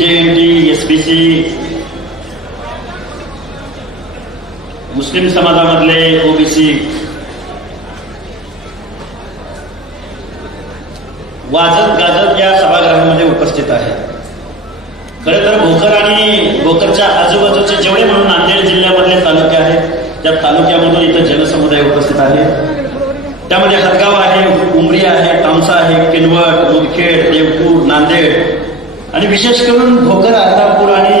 BJMT, SBC, मुस्लिम समाजामधले OBC वाजत गाजत या सभागृहामध्ये उपस्थित आहे. खरं तर भोकर आणि भोकरच्या आजूबाजूचे जेवढे म्हणून नांदेड जिल्ह्यामधले तालुके आहेत त्या तालुक्यामधून इथं जनसमुदाय उपस्थित आहे. त्यामध्ये हदगाव आहे, उमरी आहे, तामसा आहे, किनवट, मुदखेड, देवपूर, नांदेड आणि विशेष करून भोकर, अर्धापूर आणि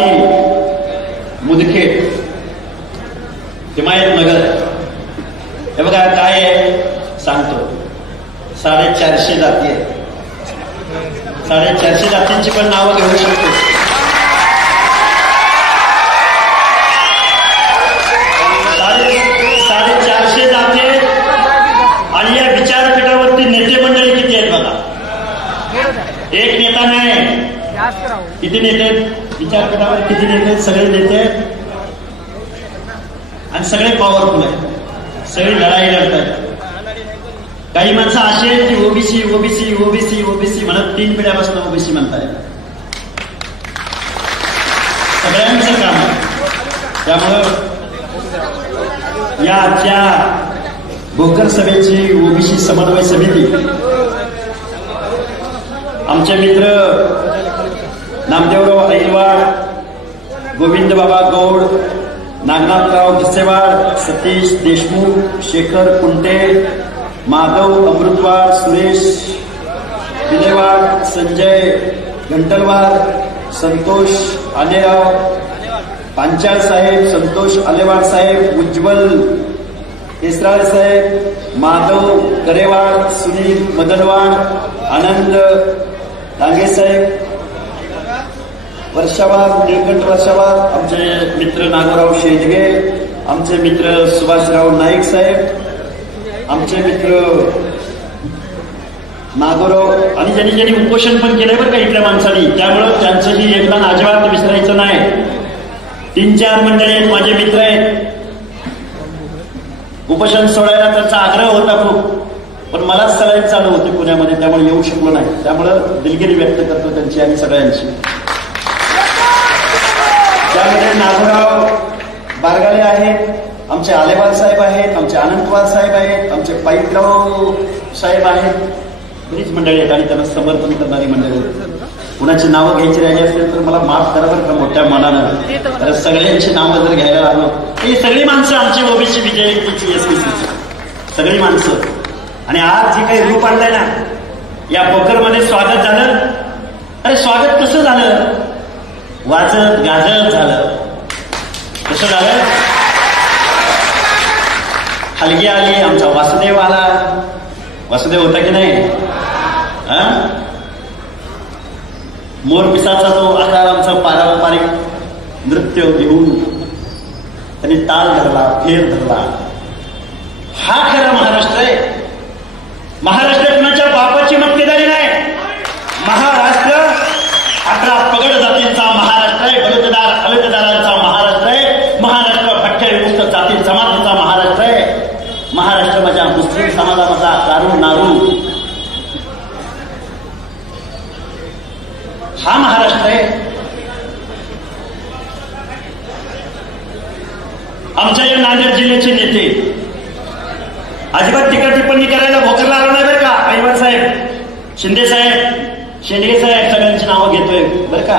मुदखेड, हिमायतनगर. हे बघा काय आहे सांगतो. 450 जाती आहेत. 450 जातींची पण नावं घेऊ शकतो. आणि या विचारपीठावरती नेते मंडळी किती आहेत बघा. एक नेता नाही, किती नेते आहेत विचारपीठावर? किती नेते आहेत? सगळे नेते आहेत आणि सगळे पॉवरफुल आहेत. सगळी लढाई लढतात. काही माणसं अशी आहेत की ओबीसी ओबीसी ओबीसी ओबीसी म्हणत 3 पिढ्यापासून ओबीसी म्हणताय. सगळ्यांचं काम आहे. त्यामुळं या आजच्या भोकर सभेची ओबीसी समन्वय समिती आमचे मित्र नामदेवराव ऐलवाड, गोविंद बाबा गौड, नागनाथराव गिसेवाड, सतीश देशमुख, शेखर कुंटे, माधव अमृतवाड, सुरेश विलेवाड, संजय घंटलवार, संतोष आलेराव, पांचाळ साहेब, संतोष आलेवाड साहेब, उज्ज्वल इसराळ साहेब, माधव करेवाड, सुनील मदनवाड, आनंद डांगे साहेब, वर्षावाद, निळकंठ वर्षावाद, आमचे मित्र नागोराव शेजगे, आमचे मित्र सुभाषराव नाईक साहेब, आमचे मित्र नागोराव आणि ज्यांनी उपोषण पण केलंय बरं का इथल्या माणसांनी. त्यामुळं त्यांचंही योगदान अजिबात विसरायचं नाही. 3-4 मंडळी आहेत, माझे मित्र आहेत. उपोषण सोडायला त्यांचा आग्रह होता खूप, पण मलाच सलाईन चालू होती पुण्यामध्ये, त्यामुळे येऊ शकलो नाही. त्यामुळं दिलगिरी व्यक्त करतो त्यांची आणि सगळ्यांची. त्यामध्ये नागोराव बारगाले आहेत, आमचे आलेवाल साहेब आहेत, आमचे अनंतवाल साहेब आहेत, आमचे पाईकराव साहेब आहेत. बरीच मंडळी आहेत आणि त्यांना समर्थन करणारी मंडळी आहेत. कुणाची नावं घ्यायची राहिली असेल तर मला माफ करा बरं का मोठ्या मनानं. तर सगळ्यांची नावं जर घ्यायला लागलो, ही सगळी माणसं आमची ओबीसी BJMTची SBCची सगळी माणसं. आणि आज जी काही रूप आणलंय ना या भोकरमध्ये स्वागत झालं. अरे स्वागत कसं झालं? वाजत गाजत झालं. कसं झालं? हलगी आली, आमचा वासुदेव आला. वासुदेव होता की नाही? मोर पिसाचा तो आकार आमचा पारंपरिक नृत्य घेऊन त्यांनी ताल धरला, फेर धरला. हा खरा महाराष्ट्र आहे. महाराष्ट्र कुणाच्या बापाची मक्तेदारी नाही. महाराष्ट्र 11 पगड जातींचा महाराष्ट्र आहे. बलुतेदार अलुतेदारांचा महाराष्ट्र आहे. महाराष्ट्र भटक्या विमुक्त जाती जमातीचा महाराष्ट्र आहे. महाराष्ट्र माझ्या मुस्लिम समाजाचा दारू नारू हा महाराष्ट्र आहे. आमच्या या नांदेड जिल्ह्याचे नेते अजिबात टीका टिप्पणी करायला भोकरला आलो नाही बरं का. ऐलवाड साहेब, शिंदे साहेब, शेंडगे साहेब सगळ्यांची नावं घेतोय बरं का.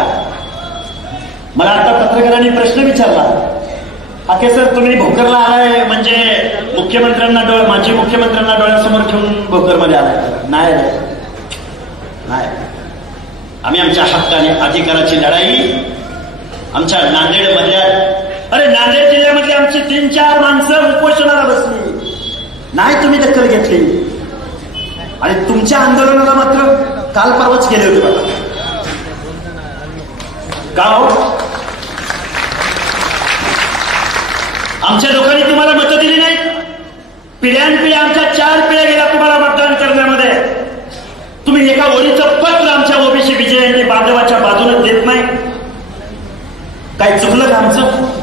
मला आता पत्रकारांनी प्रश्न विचारला, हाके सर तुम्ही भोकरला आलाय म्हणजे मुख्यमंत्र्यांना माजी मुख्यमंत्र्यांना डोळ्यासमोर ठेवून भोकरमध्ये आलाय? नाही नाही. आम्ही आमच्या हक्काने अधिकाराची लढाई आमच्या नांदेडमधल्या, अरे नांदेड जिल्ह्यामधली आमची 3-4 माणसं उपोषणाला बसली नाही. तुम्ही दखल घेतली आणि तुमच्या आंदोलनाला मात्र काल परवाच गेले होते बघा. का हो? आमच्या लोकांनी तुम्हाला मतं दिली नाही. पिढ्यानपिढ्या आमच्या 4 पिढ्या गेल्या तुम्हाला मतदान करण्यामध्ये. तुम्ही एका ओळीचं पत्र आमच्या ओबीसी BJMT बांधवाच्या बाजूने देत नाही. काय चुकलं का आमचं?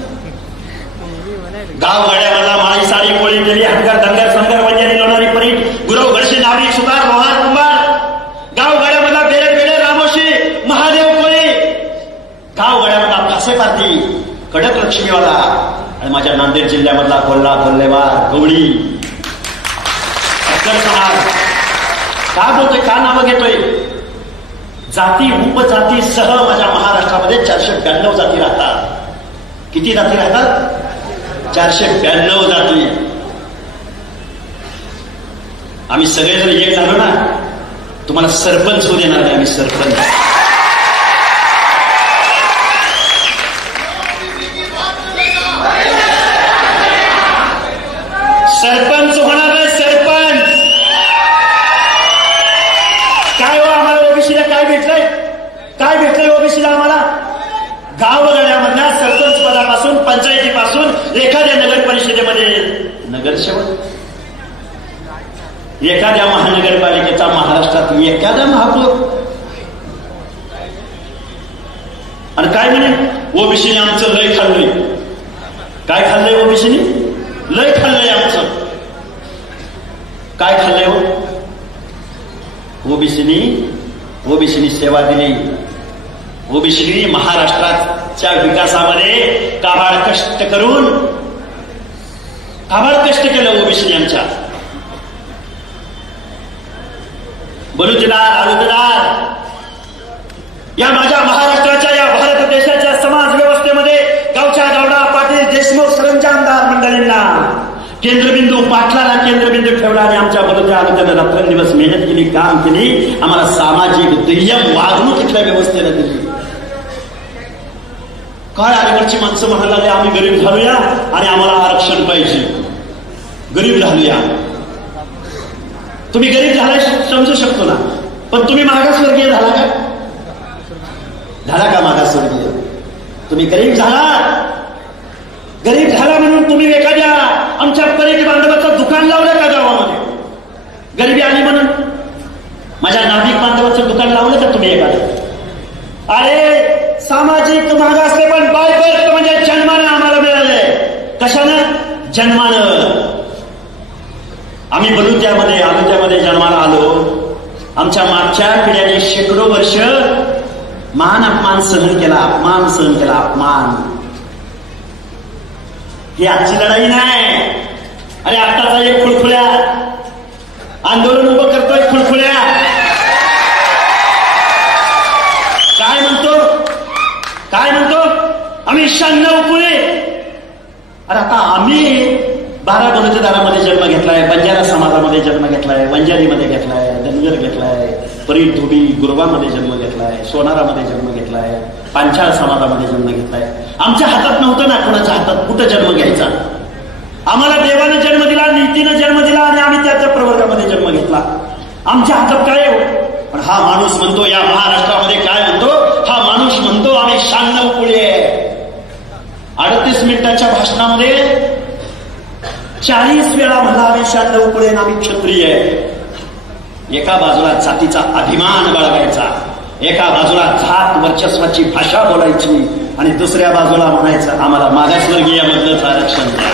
गावगाड्यामधला माळी साडी कोळी केली, हंगार दंगार संगार वंजारी लोणारी परी गुरव घडशी नावी सुतार लोहार कुंभार, गावगाड्यामधला बेरे बेडे रामोशी महादेव कोळी गाव गड्यामधला फासेपारती कडक लक्ष्मीवाला आणि माझ्या नांदेड जिल्ह्यामधला कोल्हा कोल्हेवार गवळी अक्कर समाज का बोलतोय, का नावं घेतोय? जाती उपजाती सह माझ्या महाराष्ट्रामध्ये 492 जाती राहतात. किती जाती राहतात? 492 जाती. आम्ही सगळेजण एक झालो ना, तुम्हाला सरपंच होऊ देणार नाही. आम्ही सरपंच सरपंच होणार नाही. सरपंच काय हो, आम्हाला ओबीसीला काय भेटलंय? काय भेटलंय ओबीसीला आम्हाला? गावगड्यामधल्या सरपंच पदापासून, पंचायतीपासून एखाद्या नगर परिषदेमध्ये नगरसेवक, एखाद्या महानगरपालिकेचा महाराष्ट्रात एखादा महापौर. आणि काय म्हणे ओबीसीने आमचं लय खाल्लंय. काय खाल्लंय ओबीसीने? लय खाल्लंय आमचं. काय खाल्लंय हो? ओबीसीनी सेवा दिली. ओबीसीनी महाराष्ट्राच्या विकासामध्ये काबाड कष्ट केलं ओबीसीने आमच्या. बलुतेदार, आलुतेदार या माझ्या महाराष्ट्राच्या, या भारत देशाच्या समाज व्यवस्थेमध्ये गावच्या गावडा, पाटील, देशमुख, सरंजामदार मंडळींना केंद्रबिंदू, पाटलाला केंद्रबिंदू ठेवला आणि आमच्या बलुत्या आलुत्यानं रात्रंदिवस मेहनत केली, काम केली. आम्हाला सामाजिक दुय्यम वागणूक इथल्या व्यवस्थेनं दिली. काय अलीकडची माणसं म्हणायला लागले आम्ही गरीब झालूया आणि आम्हाला आरक्षण पाहिजे. गरीब झालूया. तुम्ही गरीब झाला समजू शकतो ना, पण तुम्ही मागासवर्गीय झाला का? झाला का मागासवर्गीय? तुम्ही गरीब झाला. गरीब झाला म्हणून तुम्ही एखाद्या आमच्या परेकी बांधवाचं दुकान लावलं का गावामध्ये? गरिबी आली म्हणून माझ्या नाभिक बांधवाचं दुकान लावलं का तुम्ही एखादं? अरे सामाजिक मागासले पण बाय बर्थ म्हणजे जन्मानं आम्हाला मिळाले. कशानं? जन्मानं. आम्ही बलुत्यामध्ये, आलुत्यामध्ये जन्माला आलो. आमच्या मागच्या पिढ्याने शेकडो वर्ष मान अपमान सहन केला. अपमान. ही आजची लढाई नाही. अरे आताचा एक खुळखुळ्या आंदोलन उभं करतोय. खुळखुळ्या काय म्हणतो? आम्ही 96 पुणे. अरे आता आम्ही 12 बलुतेदारामध्ये जन्म घेतलाय, बंजारा समाजामध्ये जन्म घेतलाय, वंजारीमध्ये घेतलाय, धनगर घेतलाय, परीट धोबी गुरबामध्ये जन्म घेतलाय, सोनारामध्ये जन्म घेतलाय, पांचाळ समाजामध्ये जन्म घेतलाय. आमच्या हातात नव्हतं ना कोणाच्या हातात कुठं जन्म घ्यायचा. आम्हाला देवानं जन्म दिला, नीतीनं जन्म दिला आणि आम्ही त्याच्या प्रवर्गामध्ये जन्म घेतला. आमच्या हातात काय हो? पण हा माणूस म्हणतो, या महाराष्ट्रामध्ये काय म्हणतो हा माणूस म्हणतो आम्ही 96 पुळे. 38 मिनिटाच्या भाषणामध्ये 40 वेळा म्हणला आम्ही 96 पुळे, आम्ही क्षत्रिय आहे. एका बाजूला जातीचा अभिमान बाळगायचा, एका बाजूला जात वर्चस्वाची भाषा बोलायची आणि दुसऱ्या बाजूला म्हणायचं आम्हाला मागासवर्गीयामधलंच आरक्षण द्या.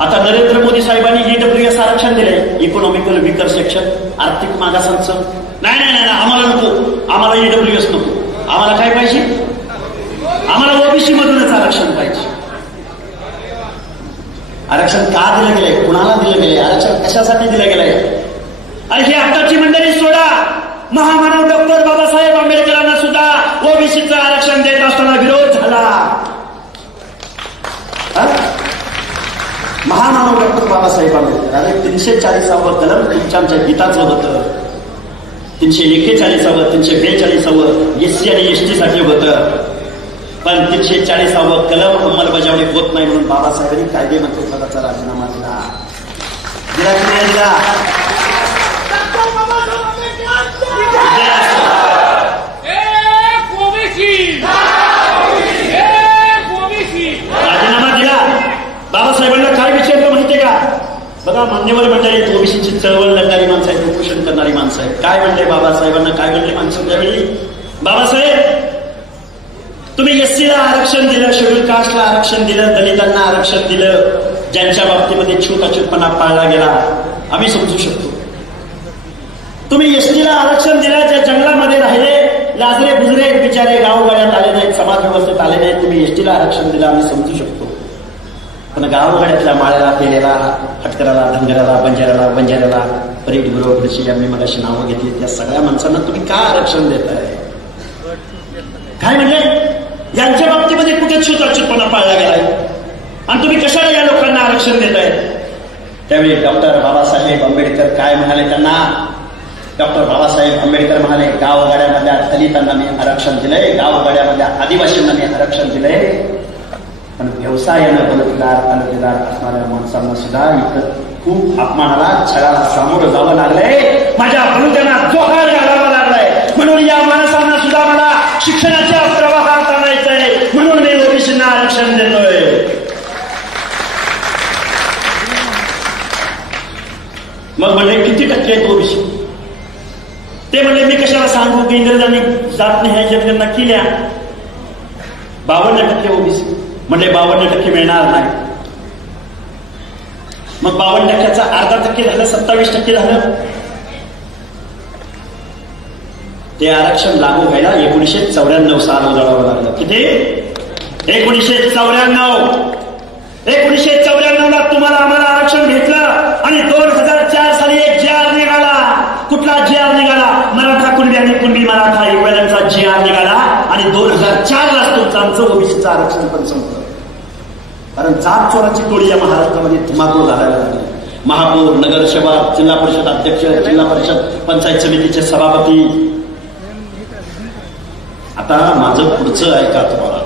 आता नरेंद्र मोदी साहेबांनी ईडब्ल्यूएस आरक्षण दिलंय, इकॉनॉमिकल विकर सेक्शन, आर्थिक मागासांचं. नाही आम्हाला नको, आम्हाला ईडब्ल्यूएस नको. आम्हाला काय पाहिजे? आम्हाला ओबीसी मधूनच आरक्षण पाहिजे. आरक्षण का दिलं गेलंय? कुणाला दिलं गेलंय? आरक्षण कशासाठी दिलं गेलंय? आणि ही आत्ताची मंडळी सोडा. महामानव डॉक्टर बाबासाहेब आंबेडकरांना सुद्धा ओबीसीचं आरक्षण देत असताना विरोध झाला. महामानव डॉक्टर बाबासाहेब आंबेडकर, अरे 340व कलम तुमच्या आमच्या गीताचं होतं, 341व, 342व एससी आणि एसटी साठी होतं. पण 340व कलम अंमलबजावणी होत नाही म्हणून बाबासाहेबांनी कायदे मंत्री पदाचा राजीनामा दिला. राजीनामा दिला. बाबासाहेबांना काय विचारलं माहितीये का? बघा मान्यवर मंडळी, ओबीसीची चळवळ लढणारी माणसं आहेत, उपोषण करणारी माणसं आहेत. काय म्हणले बाबासाहेबांना? काय म्हणले माणसं त्यावेळी? बाबासाहेब तुम्ही एससीला आरक्षण दिलं, शेड्यूल कास्टला आरक्षण दिलं, दलितांना आरक्षण दिलं, ज्यांच्या बाबतीमध्ये छूतपणा पाळला गेला आम्ही समजू शकतो. तुम्ही एसटीला आरक्षण दिलं, ज्या जंगलामध्ये राहिले लाजरे बुजरे बिचारे गावगाड्यात आले नाहीत, समाज व्यवस्थेत आले नाहीत, तुम्ही एसटीला आरक्षण दिलं आम्ही समजू शकतो. पण गावगाड्यातल्या माळ्याला, पेलेला, हटकराला, धनगराला, बंजाऱ्याला, परेड बरोबरची आम्ही मगाशी नावं घेतली, त्या सगळ्या माणसांना तुम्ही का आरक्षण देताय? काय म्हणजे यांच्या बाबतीमध्ये कुठे छूतपणा पाळला गेलाय आणि तुम्ही कशाला या लोकांना आरक्षण देताय? त्यावेळी डॉक्टर बाबासाहेब आंबेडकर काय म्हणाले त्यांना? डॉक्टर बाबासाहेब आंबेडकर म्हणाले, गावगाड्यामधल्या दलितांना मी आरक्षण दिलंय, गावगाड्यामधल्या आदिवासींना मी आरक्षण दिलंय, पण व्यवसायानं तलबदार असणाऱ्या माणसांना सुद्धा इथं खूप अपमानाला, छळाला सामोरं जावं लागलंय, माझ्या बंधुत्यांना जोहार घालावा लागलाय. म्हणून या माणसांना सुद्धा मला शिक्षणाच्या प्रवाहात आणायचंय, म्हणून मी ओबीसींना आरक्षण देतोय. मग म्हणले किती टक्के आहेत ओबीसी? ते म्हणले मी कशाला सांगू की इंग्रजांनी जात नाही ह्या जनगणना केल्या, 52% ओबीसी. म्हणले 52% मिळणार नाही. मग 52%चा अर्धा टक्के झालं, 27% झालं. ते आरक्षण लागू व्हायला 1994 साल उजाडावं लागलं. किती? 1994 ला तुम्हाला आम्हाला आरक्षण भेटलं आणि 2004 साली एक जी आर निघाला. कुठला जी आर निघाला? मराठा कुणबी आणि कुणबी मराठा इक्वॅलंटचा जी आर निघाला आणि 2004 ला तुमचं आमचं ओबीसीचं आरक्षण पण संपलं. कारण जात चोराची टोळी या महाराष्ट्रामध्ये धुमाकूळ घालायला लागली. महापौर, नगरसेवक, जिल्हा परिषद अध्यक्ष, जिल्हा परिषद पंचायत समितीचे सभापती. आता माझं पुढचं ऐका तुम्हाला.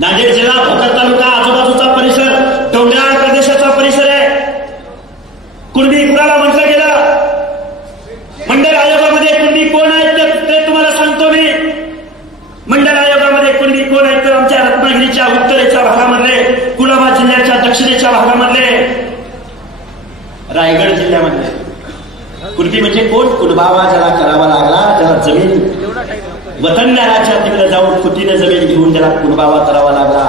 नांदेड जिल्हा, भोकर तालुका, आजूबाजूचा परिसर डोंगराळ प्रदेशाचा परिसर आहे. कुणबी कुणाला म्हटलं गेलं? मंडळ आयोगामध्ये कुणबी कोण आहेत ते तुम्हाला सांगतो मी. मंडळ आयोगामध्ये कुणबी कोण आहेत तर आमच्या रत्नागिरीच्या उत्तरेच्या भागामधले, कुलाबा जिल्ह्याच्या दक्षिणेच्या भागामधले, रायगड जिल्ह्यामधले. कुणबी म्हणजे कोण? कुणबावा ज्याला करावा लागला, ज्याला जमीन वतनदाराच्या तिकडे जाऊन फुटीने जमीन घेऊन ज्याला कुणबावा करावा लागला.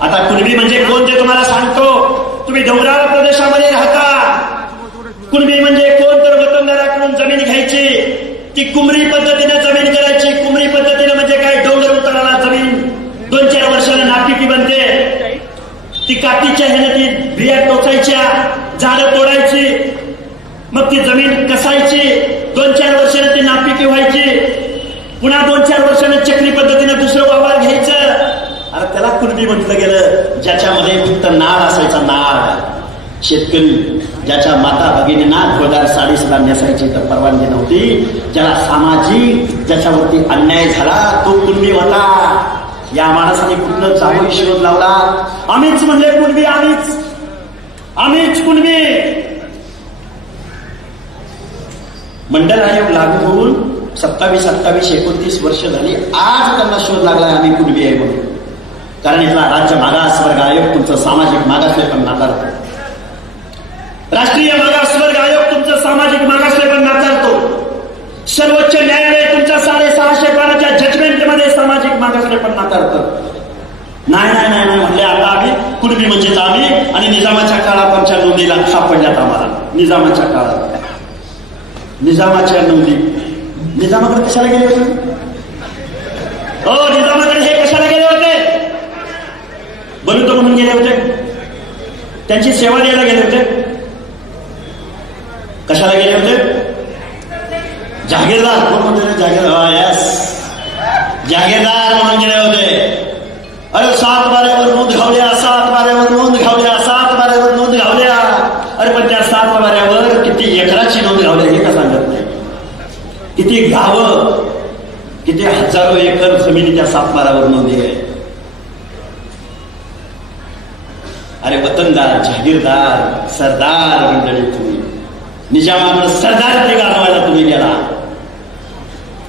आता कुणबी म्हणजे कोण ते तुम्हाला सांगतो. तुम्ही डोंगराळ प्रदेशामध्ये राहता. कुणबी म्हणजे कोण तर वतनदाराकडून जमीन घ्यायची, ती कुमरी पद्धतीने जमीन करायची. कुमरी पद्धतीने म्हणजे काय? डोंगर उतराला जमीन 2-4 वर्षाला नापिकी बनते. ती काठीच्या ह्याने ती बिया टोचायच्या, झाडं तोडायची, मग ती जमीन कसायची. 2-4 वर्षाने ती नापिकी व्हायची. पुन्हा 2-4 वर्षाने चक्री पद्धतीने दुसरं वावर घ्यायचं. अरे त्याला कुणबी म्हटलं गेलं. ज्याच्यामध्ये फक्त नाळ असायचा, नाळ. शेतकरी ज्याच्या माता भगिनींना घोळदार साडी सुद्धा नेसायची तर परवानगी नव्हती. ज्याला सामाजिक ज्याच्यावरती अन्याय झाला तो कुणबी होता. या माणसाने कुठलं जावई शोध लावला. आम्हीच म्हणले कुणबी, आम्हीच कुणबी. मंडळ आयोग लागू होऊन 27, 28, 29 वर्ष झाली. आज त्यांना शोध लागलाय आम्ही कुणबी आहे म्हणून. कारण इथला राज्य मागासवर्ग आयोग तुमचं सामाजिक मागासलेपण नाकारतो. राष्ट्रीय मागासवर्ग आयोग तुमचं सामाजिक मागासलेपण नाकारतो. सर्वोच्च न्यायालय तुमच्या 650 पानाच्या जजमेंटमध्ये सामाजिक मागासलेपण नाकारतं. नाही म्हणले आता आम्ही कुणबी म्हणजे आम्ही. आणि निजामाच्या काळात आमच्या नोंदीला सापडल्यात आम्हाला. निजामाच्या काळात निजामाच्या नोंदी. निजामाकडे कशाला गेले होते? हो, निजामाकडे हे कशाला गेले होते? बलुतो म्हणून गेले होते. त्यांची सेवा द्यायला गेले होते. कशाला गेले होते? जागीरदार कोण म्हणते? जागीरदार म्हणून गेले होते. अरे 7 बाऱ्यावर नोंद घावल्या, 7 बाऱ्यावर नोंद घावल्या, 7 बाऱ्यावर नोंद घावल्या. अरे पण त्या 7 बाऱ्यावर किती एकराची नोंद घावल्या हे का सांगत नाही? किती गावं, किती हजारो एकर जमिनी त्या 7 बाऱ्यावर नोंदी आहे. अरे वतनदार, जागीरदार, सरदार मंडळी तुम्ही. निजामाकडे सरदार गाजवायला तुम्ही गेला.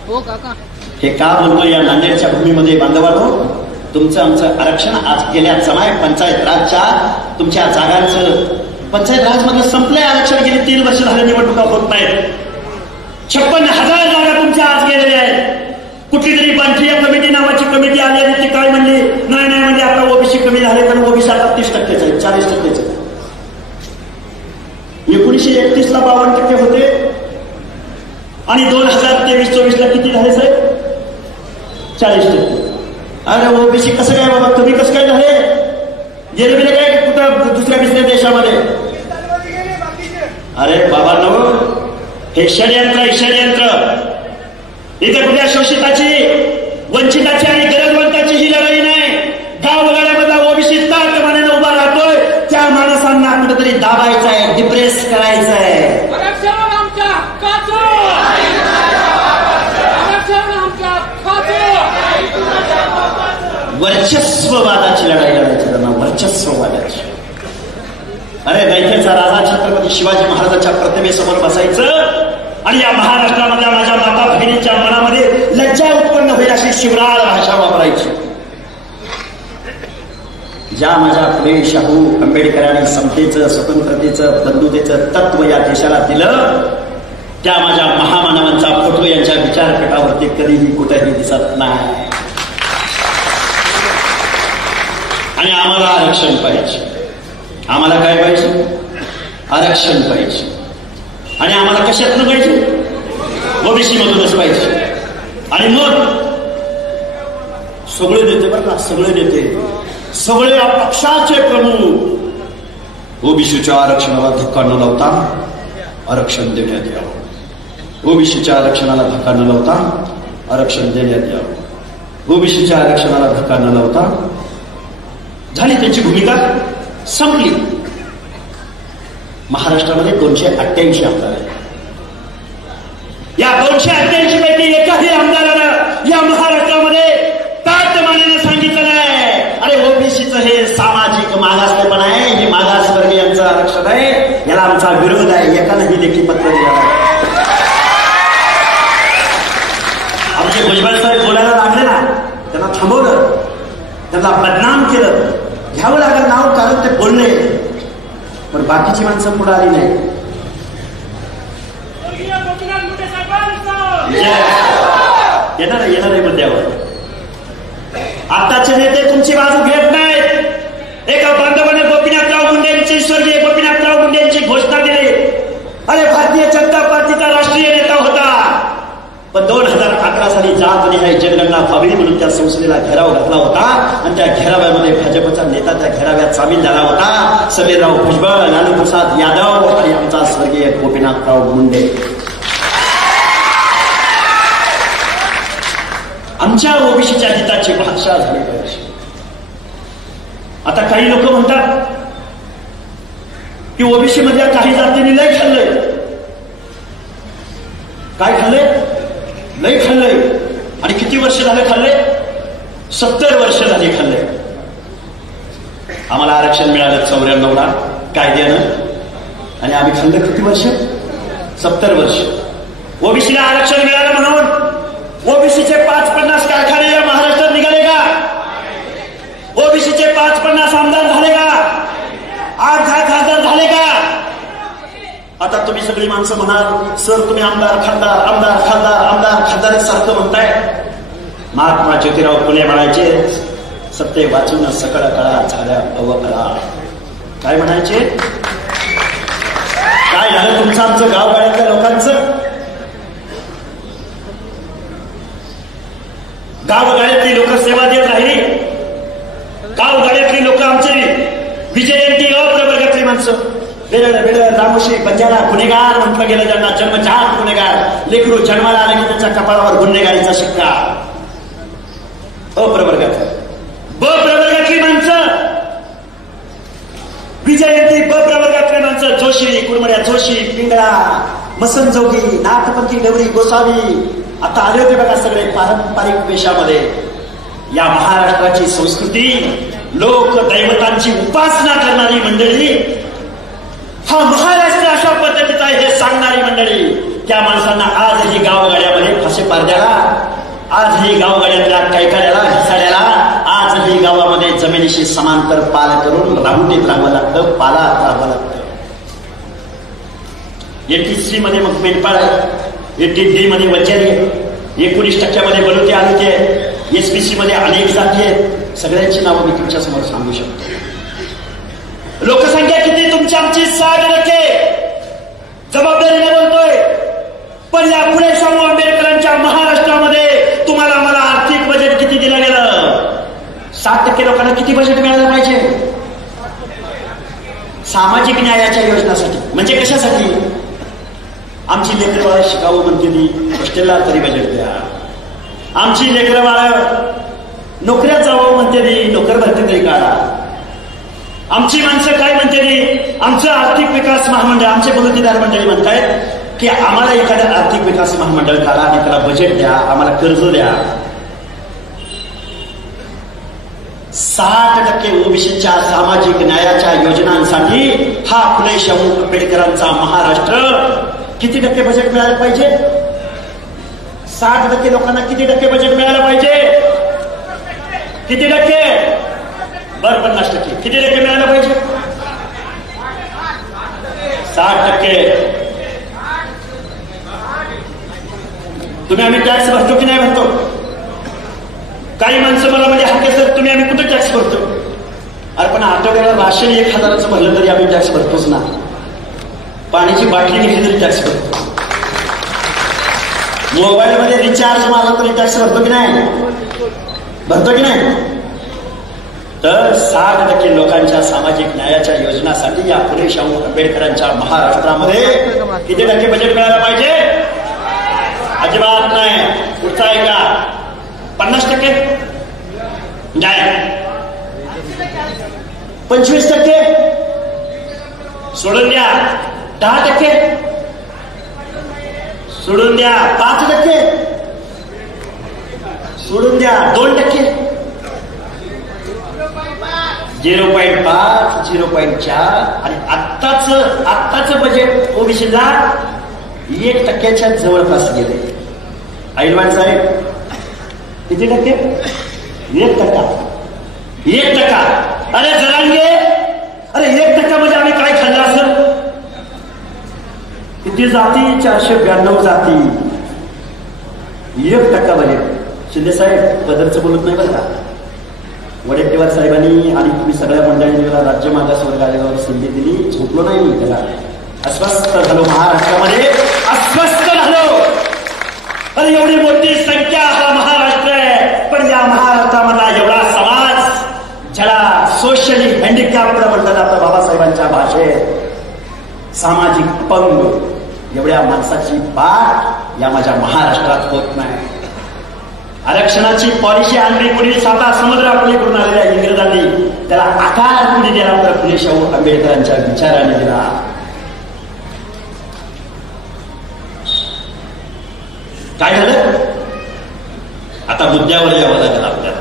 हो काका. हे का बोलतो या नांदेडच्या भूमीमध्ये बांधवानो? तुमचं आमचं आरक्षण आज गेल्या जमाय पंचायत राजच्या तुमच्या जागांचं पंचायत राज मध्ये संपलंय आरक्षण. गेली 3 वर्ष झाले निवडणुका होत नाहीत. 56,000 जागा तुमच्या आज गेलेल्या आहेत. कुठली तरी बांधकीय कमिटी नावाची कमिटी आली आणि ती काय म्हणली? नाही म्हणजे आता ओबीसी कमी झाले तर ओबीसी आता 30% आहेत, 40% आहेत. 1931 ला 52% होते आणि 2023-24 ला किती झाले साहेब? 40%. अरे ओबीसी कसं काय बाबा, कमी कसं काय झाले? गेले गेले काय कुठं दुसऱ्या बिसऱ्या देशामध्ये? अरे बाबा नो, हे षडयंत्र. इथे कुठल्या शोषिताची, वंचिताची आणि गरजवंताची ही लढाई नाही. गावगाड्यामधला ओबीसी ताकदीने उभा राहतोय, त्या माणसांना कुठेतरी दाबायचं आहे, डिप्रेस करायचं आहे. वर्चस्ववादाची लढाई लढायची त्यांना, वर्चस्ववादाची. अरे दैत्याचा राजा छत्रपती शिवाजी महाराजांच्या प्रतिमेसमोर बसायचं आणि या महाराष्ट्रामधल्या माझ्या माता भगिनीच्या मनामध्ये लज्जा उत्पन्न होईल अशी शिवराळ भाषा वापरायची. ज्या माझ्या फुले शाहू आंबेडकरांनी समतेचं, स्वतंत्रतेचं, बंधुतेचं तत्व या देशाला दिलं, त्या माझ्या महामानवांचा फोटो यांच्या विचारपीठावरती कधीही कुठेही दिसत नाही. आणि आम्हाला आरक्षण पाहिजे. आम्हाला काय पाहिजे? आरक्षण पाहिजे. आणि आम्हाला कशातनं पाहिजे? ओबीसी मधूनच पाहिजे. आणि मग सगळे नेते बरं का, सगळे नेते, सगळे पक्षाचे प्रमुख ओबीसीच्या आरक्षणाला धक्का न लावता आरक्षण देण्यात यावं. ओबीसीच्या आरक्षणाला धक्का न लावता आरक्षण देण्यात यावं. ओबीसीच्या आरक्षणाला धक्का न लावता. झाली त्यांची भूमिका, संपली. महाराष्ट्रामध्ये 288 आमदार आहेत. या 288 पैकी एकाही आमदारानं या महाराष्ट्रामध्ये ताकदीने सांगितलं नाही, अरे ओबीसीचं हे सामाजिक मागासलेपण आहे, हे मागासवर्गीयांचं आरक्षण आहे, याला आमचा विरोध आहे. एकानंही लेखी पत्र दिलं नाही. आमचे भुजबळ साहेब बोलायला लागले ना, त्यांना थांबवलं, त्यांना बदनाम केलं. घ्यावं लागलं नाव, कारण ते बोलले, पण बाकीची माणसं पुढे आली नाही. येणार आहे मुद्द्यावर. आताचे नेते तुमची बाजू घेत नाहीत. एका बांधवाने गोपीनाथराव मुंडेंची, स्वर्गीय गोपीनाथराव मुंडेंची घोषणा दिली. अरे भारतीय जनता पार्टीचा राष्ट्रीय नेता होता, पण 2011 साली जातनिहाय जनगणना व्हावी म्हणून त्या संसदेला घेराव घातला होता आणि त्या घेराव्यामध्ये भाजपचा नेता त्या घेराव्यात सामील झाला होता. समीरराव भुजबळ, लालू प्रसाद यादव आणि आमचा स्वर्गीय गोपीनाथराव मुंडे. आमच्या ओबीसीच्या हिताची भाषा झाली पाहिजे. आता काही लोक म्हणतात की ओबीसी मधल्या काही जातींनी लय खाल्लंय. काय खाल्लंय? लय खाल्लंय. आणि किती वर्ष झाले खाल्लंय? 70 वर्ष झाली खाल्लंय. आम्हाला आरक्षण मिळालं 94ला कायद्यानं, आणि आम्ही खाल्लं किती वर्ष? 70 वर्ष. ओबीसीला आरक्षण मिळालं म्हणून ओबीसीचे 5-50 कारखाने या महाराष्ट्रात निघाले का? ओबीसीचे 5-50 आमदार झाले का? 8-10 खासदार झाले का? आता तुम्ही सगळी माणसं म्हणाल, सर तुम्ही आमदार खासदार आमदार खासदार आमदार खासदार सारखं म्हणताय. महात्मा ज्योतिराव फुले म्हणायचे, सत्य वाचून सकळ कळा झाल्या अवकळा. काय म्हणायचे? काय झालं तुमचं आमचं गावगाड्यातल्या लोकांचं? गावगाड्यातली लोक सेवा देत राहिली. गावगाड्यातली लोक आमची विजयंती अप्रवर्गातली माणसं, वेळ रामोशी बंजारा गुन्हेगार म्हटलं गेलं ज्यांना, जन्मजात गुन्हेगार. लेकरू जन्माला आले की त्याच्या कपाळावर गुन्हेगारीचा शिक्का. अप्रवर्गात ब प्रवर्गातली माणसं, विजयंती ब प्रवर्गातली माणसं, जोशी, कुडमड्या जोशी, पिंगळा, मसनजोगी, नाथपंथी, डवरी, गोसावी, आता आले होते बघा सगळे पारंपरिक वेशामध्ये. या महाराष्ट्राची संस्कृती, लोक दैवतांची उपासना करणारी मंडळी, हा महाराष्ट्र अशा पद्धतीचा आहे हे सांगणारी मंडळी, त्या माणसांना आजही गावगाड्यामध्ये फासे पारद्याला, आजही गावगाड्यातल्या कैकाड्याला, हिसाड्याला, आजही गावामध्ये जमिनीशी समांतर पाल करून राहुटीत राहावं लागतं, पालात राहावं लागतं. 83 मध्ये मग मेंढपाळ आहे, 83 मध्ये वंजारी आहे, 19% मध्ये बलुते आलुते आहे, SPC मध्ये अनेक जाती आहेत. सगळ्यांची नावं मी तुमच्या समोर सांगू शकतो. लोकसंख्या किती तुमची आमची? 6% जबाबदारीने बोलतोय. पण या फुले शाहू आंबेडकरांच्या महाराष्ट्रामध्ये तुम्हाला मला आर्थिक बजेट लोकांना किती बजेट मिळालं पाहिजे सामाजिक न्यायाच्या योजनासाठी? म्हणजे कशासाठी? आमची लेकरं बाळ शिकावं म्हणते ती, हॉस्टेलला तरी बजेट द्या. आमची लेकरं बाळ नोकऱ्या जावं म्हणते ती, नोकर भरती तरी काढा. आमची माणसं काय म्हणते ती, आमचं आर्थिक विकास महामंडळ, आमचे बलुतेदार मंडळी म्हणतायत की आम्हाला एखादं आर्थिक विकास महामंडळ काढा आणि त्याला बजेट द्या, आम्हाला कर्ज द्या. 60% ओबीसीच्या सामाजिक न्यायाच्या योजनांसाठी हा फुले शाहू आंबेडकरांचा महाराष्ट्र किती टक्के बजेट मिळालं पाहिजे? 60% लोकांना किती टक्के बजेट मिळालं पाहिजे? किती टक्के? बरं 50%. किती टक्के मिळालं पाहिजे? 60%. तुम्ही आम्ही टॅक्स भरतो की नाही भरतो? काही माणसं मला म्हणजे हक्के सर तुम्ही आम्ही कुठे टॅक्स भरतो? अरे पण आठवड्याला राशन 1000चं भरलं तरी आम्ही टॅक्स भरतोच ना. पाण्याची बाटली घेतली तरी टॅक्स भरतो. मोबाईलमध्ये रिचार्ज मारला तरी टॅक्स भरतो की नाही? भरतो की नाही? तर 60% लोकांच्या सामाजिक न्यायाच्या योजनासाठी या फुले शाहू आंबेडकरांच्या महाराष्ट्रामध्ये किती टक्के बजेट मिळायला पाहिजे? अजिबात नाही. पुढचा आहे का? 50%? नाही. 25%? सोडून द्या. 10%? सोडून द्या. 5%? सोडून द्या. 2%? 0.5, 0.4 आणि आत्ताच बजेट ओबीसीला 1%च्या जवळपास गेले. ऐलवाड साहेब किती टक्के? 1%. 1%. अरे जरांगे, अरे 1% म्हणजे आम्ही काय खाल्लं असेल? किती जाती? 492 जाती. 1% बजेट. शिंदे साहेब पदरचं बोलत नाही बरं का. वडेट्टीवार साहेबांनी आणि तुम्ही सगळ्या मंडळींनी मला राज्य मागासवर्ग आयोगावर संधी दिली. झोपलो नाही मी त्याला. अस्वस्थ झालो महाराष्ट्रामध्ये. अस्वस्थ झालो. अरे एवढी मोठी संख्या हा महाराष्ट्र आहे, पण या महाराष्ट्रामधला एवढा समाज ज्याला सोशली हँडिकॅप्ड म्हटलं जातं बाबासाहेबांच्या भाषेत, सामाजिक अपंग, एवढ्या माणसाची बात या माझ्या महाराष्ट्रात होत नाही. आरक्षणाची पॉलिसी आणली कुणी? साता समुद्र आपल्याकडून आलेल्या इंग्रजांनी त्याला आकार कुणी दिला? तर फुले शाहू आंबेडकरांच्या विचाराने दिला. काय झालं? आता मुद्द्यावर यावं लागेल आपल्याला,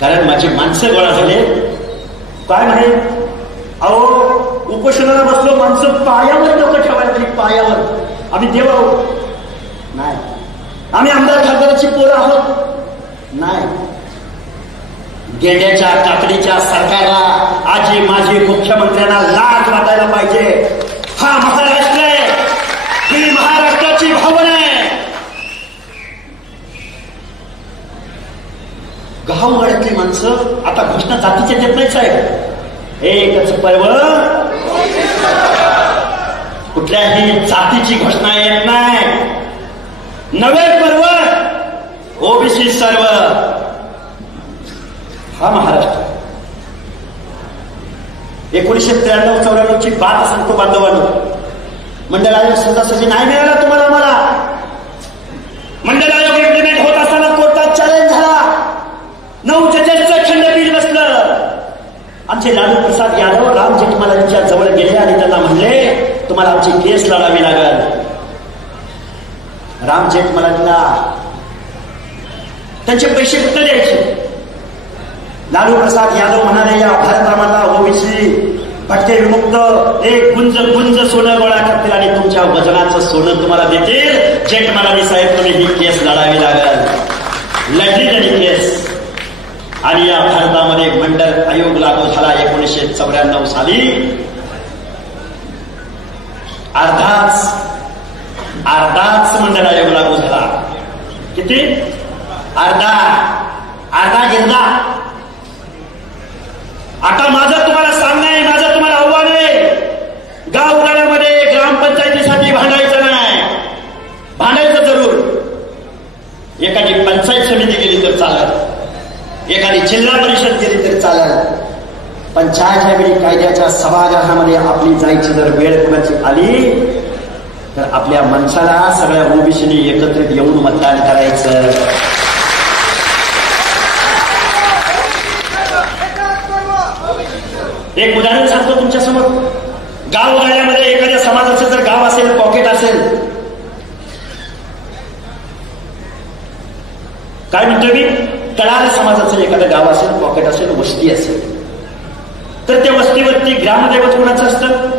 कारण माझी माणसं गोळा झाले. काय म्हणे? अहो उपोषणाला बसलो, माणसं पायावर लोक ठेवायला तरी पायावर. आम्ही देव आहोत? नाही. आम्ही आमदार खासदाराची पोरं आहोत? नाही. गेंड्याच्या काकडीच्या सरकारला आजी माजी मुख्यमंत्र्यांना लाज वाटायला पाहिजे. हा महाराष्ट्र आहे, ही महाराष्ट्राची भावना आहे. गाववाड्यातली माणसं आता घोषणा जातीच्या देत नाही साहेब. एकच पर्व, कुठल्याही जातीची घोषणा येत नाही. नवे पर्व, ओबीसी सर्व. हा महाराष्ट्र. 1993-94ची बात सांगतो बांधवांनो. मंडळ आयोग सहजासहजी नाही मिळाला तुम्हाला. मला मंडळ आयोग इम्प्लिमेंट होत असताना कोर्टात चॅलेंज झाला. 9 जजेसचं खंडपीठ बसलं. आमचे लालू प्रसाद यादव राम जेठमलानींच्या जवळ गेले आणि त्यांना म्हणले तुम्हाला आमची केस लढावी लागेल. राम जेठमलानींना त्यांचे पैसे कुठे द्यायचे? लालू प्रसाद यादव म्हणाले या भारतामधला ओबीसी भटके विमुक्त एक गुंज सोनं गोळा करतील आणि तुमच्या वजनाचं सोनं तुम्हाला देतील. जेठमलानी साहेब तुम्ही ही केस लढावी लागेल. लढली त्यांनी केस आणि या भारतामध्ये मंडळ आयोग लागू झाला 1994 साली. अर्धाच मंडळ आयोग लागू झाला. किती? अर्धा गिरदा. आता माझं तुम्हाला सांगणं आहे, माझं तुम्हाला आव्हान आहे. गाव उडाण्यामध्ये ग्रामपंचायतीसाठी भांडायचं नाही. भांडायचं जरूर. एखादी पंचायत समिती गेली तर चालत. एखादी जिल्हा परिषद गेली तरी चालेल, पण ज्या वेळी कायद्याच्या सभागृहामध्ये आपली जायची जर वेळ कोणाची आली तर आपल्या माणसाला सगळ्या ओबीसीने एकत्रित येऊन मतदान करायचं. एक उदाहरण सांगतो तुमच्यासमोर. गावगाड्यामध्ये एखाद्या समाजाचं जर गाव असेल, पॉकेट असेल, काय म्हणतोय मी, कडार समाजाचं एखादं गाव असेल, पॉकेट असेल, वस्ती असेल, तर त्या वस्तीवरती ग्रामदैवत कोणाचं असतं?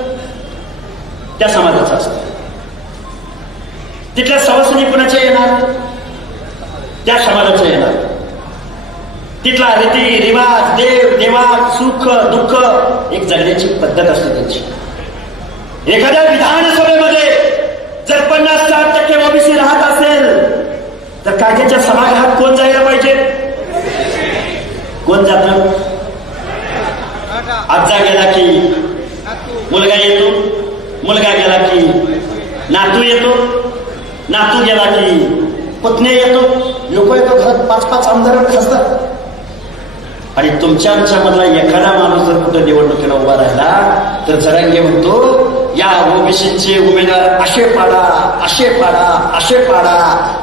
त्या समाजाचं असतं. तिथल्या सवासनी कोणाच्या येणार? त्या समाजाच्या येणार. तिथला रीती रिवाज, देव देवा, सुख दुःख, एक जगण्याची पद्धत असते त्यांची. एखाद्या विधानसभेमध्ये जर 50-60% ओबीसी राहत असेल तर कायद्याच्या सभागृहात कोण जायला पाहिजे? कोण जात? आजा गेला की मुलगा येतो, मुलगा गेला की नातू येतो, नातू गेला की पुतण्या येतो, लोक येतो. घरात 5-5 आमदार खासदार. आणि तुमच्या आमच्यामधला एखादा माणूस जर कुठं निवडणुकीला उभा राहिला तर जरांगे म्हणतो या ओबीसीचे उमेदवार असे पाडा, असे पाडा, असे पाडा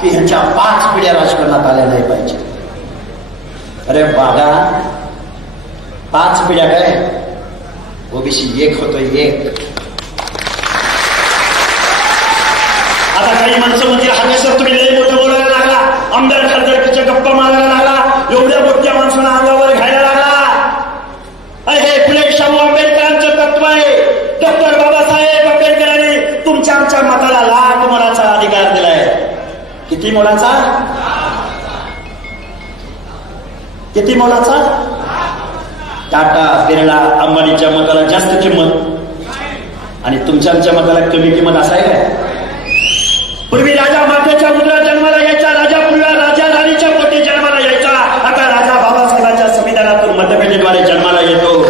की ह्यांच्या 5 पिढ्या राजकारणात आल्या नाही पाहिजे. अरे बागा, 5 पिढ्या काय, ओबीसी एक होतोय, एक. आता काही माणसं म्हणजे हा सर तुम्ही लई मोठं बोलायला लागला, आमदार खासदारकीच्या गप्पा मारायला लागला, एवढ्या मोठ्या माणसांना अंगावर घ्यायला लागला. अरे हे फुले शाहू आंबेडकरांचं तत्व आहे. डॉक्टर बाबासाहेब आंबेडकरांनी तुमच्या आमच्या मताला लाख मोलाचा अधिकार दिलाय. किती मोलाचा? किती मोलाचा? टाटा, बिर्ला, अंबानीच्या मताला जास्त किंमत आणि तुमच्या आमच्या मताला कमी किंमत. असं आहे काय? पूर्वी राजा मातेच्या मुद्रा जन्माला यायचा, राजा पूर्वा राजा राणीच्या पोटी जन्माला यायचा, आता राजा बाबासाहेबांच्या संविधानातून मतपेटीद्वारे जन्माला येतो.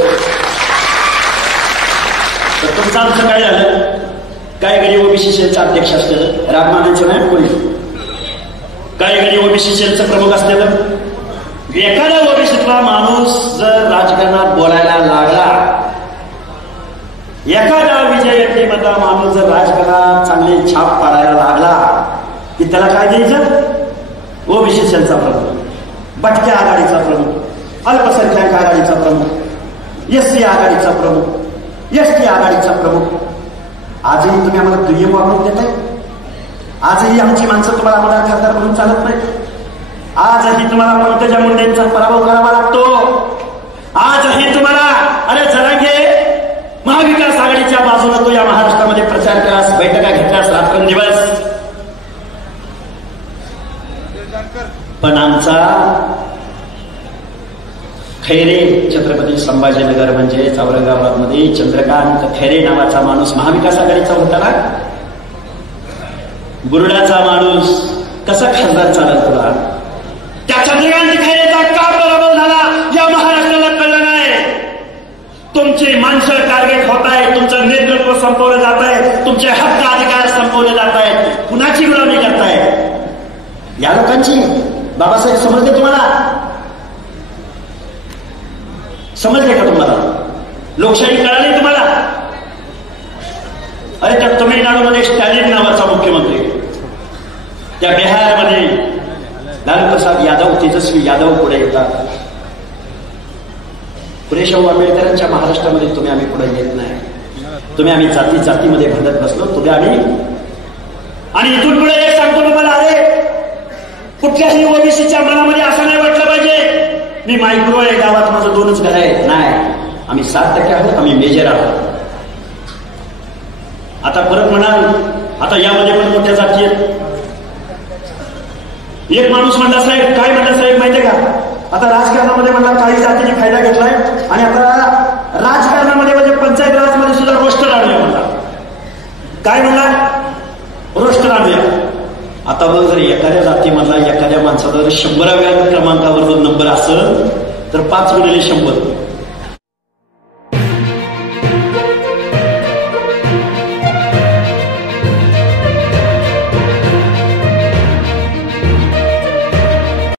तर तुमचं आमचं काय झालं? काय घडी ओबीसी सेलचा अध्यक्ष असलेलं राममानांचं नाही कोणी, काय घडी ओबीसी सेलचं प्रमुख असलेलं. एखादा ओबीसीतला माणूस जर राजकारणात बोलायला लागला, एखादा विजय मता माणूस जर राजकारणात चांगली छाप पाडायला लागला की त्याला काय द्यायचं? ओबीसी सेलचा प्रमुख, भटक्या आघाडीचा प्रमुख, अल्पसंख्याक आघाडीचा प्रमुख, एससी आघाडीचा प्रमुख, एसटी आघाडीचा प्रमुख. आजही तुम्ही आम्हाला दुय्यम वागणूक देताय. आजही आमची माणसं तुम्हाला आम्हाला खासदार म्हणून चालत नाही. आजही तुम्हाला पंकजा मुंडेंचा पराभव करावा लागतो. आजही तुम्हाला अरे जरांगे महाविकास आघाडीच्या बाजूला तो या महाराष्ट्रामध्ये प्रचार केलास, बैठका घेतल्यास रात्रंदिवस, पण आमचा खैरे छत्रपती संभाजीनगर म्हणजे औरंगाबादमध्ये चंद्रकांत खैरे नावाचा माणूस महाविकास आघाडीचा होता ना. बुरडाचा माणूस कसा खासदार चालत तुला? त्या चंद्रकांत खैरेचा का पराभव झाला या महाराष्ट्राला कळलं नाही. तुमची माणसं टार्गेट होत आहे, तुमचं नेतृत्व संपवलं जात आहे, तुमचे हक्क अधिकार संपवले जात आहेत. कुणाची गुलामी करताय? या लोकांची. बाबासाहेब समजले तुम्हाला? समजले का तुम्हाला? लोकशाही कळाली तुम्हाला? अरे त्या तमिळनाडूमध्ये स्टॅलिन नावाचा मुख्यमंत्री, त्या बिहारमध्ये लालूप्रसाद यादव, तेजस्वी यादव पुढे येतात. फुले शाहू आंबेडकरांच्या महाराष्ट्रामध्ये तुम्ही आम्ही पुढे येत नाही. तुम्ही आम्ही जाती जातीमध्ये भांडत बसलो, तुम्ही आम्ही. आणि इथून पुढे एक सांगतो तुम्हाला, अरे कुठल्याही ओबीसीच्या मनामध्ये असं नाही वाटलं पाहिजे मी मायक्रो आहे, गावात माझं 2च घर आहे. नाही, आम्ही 7% आहोत, आम्ही मेजर आहोत. आता परत म्हणाल आता यामध्ये पण मोठ्या जाती आहेत. एक माणूस म्हणला साहेब, काय म्हणला साहेब माहितीये का, आता राजकारणामध्ये म्हणला काही जातीने फायदा घेतलाय आणि आता राजकारणामध्ये म्हणजे पंचायत राजमध्ये सुद्धा रोस्टर आणले म्हणला. काय म्हणला? रोस्टर आणले. आता बघ, जर एखाद्या जातीमधला एखाद्या माणसाचा जर 100व्या क्रमांकावर जर नंबर असेल तर 5 गुणिले 100